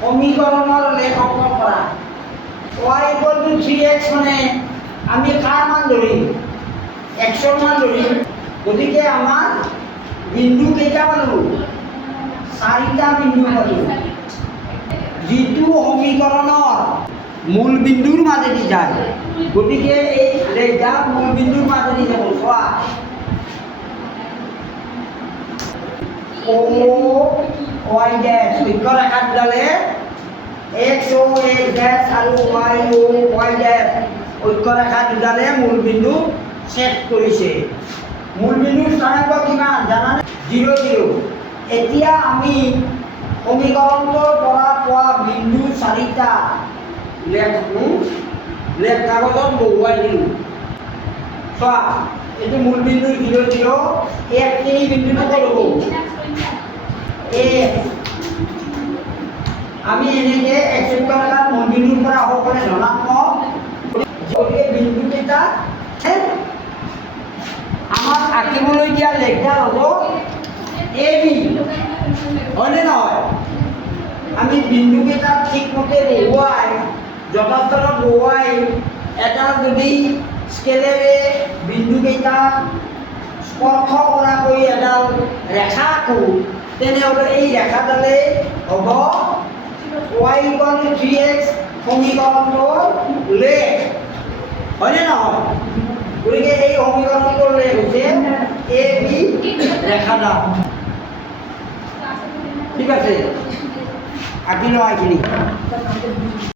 সমীকৰণৰ লেখ অংকন কৰা y equal to 3x মানে আমি কাৰ মান ধৰিম xৰ মান ধৰিম গতিকে আমাৰ বিন্দু কেইটা পালো 4টা বিন্দু পালো যিটো সমীকৰণৰ মূল বিন্দুৰ মাজেদি যায় গতিকে এই ৰেখা মূল বিন্দুৰ মাজেদি যাব চোৱা o y ড্যাশ বিকর রেখা দুডালে x o x ড্যাশ আর y o y ড্যাশ ঐক্য রেখা দুডালে মূল বিন্দু সেট কৰিছে মূল বিন্দু স্থানাঙ্ক কিমান জানানে 0 0 এতিয়া আমি সমীকৰণটোৰ পৰা পোৱা বিন্দু 4টা লেখ কাগজত বহুৱাই দিলোঁ চোৱা এইটো মূল বিন্দু 0 0 এই তিনি বিন্দুটো ক'ত হ'ব আমি এনেকে x ৰেখাৰ মূল বিন্দুৰ পৰা সকলে ধনাত্মক গতিকে বিন্দু কেইটা আমাক আঁকিবলৈ দিয়া লেখডাল হ'ব ab হয়নে নহয় আমি বিন্দু কেইটা ঠিকমতে বহুৱাই যথাস্থানত বহুৱাই এটা যদি স্কেলেৰে বিন্দু কেইটা স্পৰ্শ কৰাকৈ এডাল ৰেখা আঁকো তেনেহ'লে এই ৰেখাডালে হ'ব y equal to 3x সমীকৰণটোৰ লেখ হয়নে নহয় গতিকে এই সমীকৰণটোৰ লেখ হৈছে ab ৰেখাডাল ঠিক আছে আঁকি লোৱা এইখিনি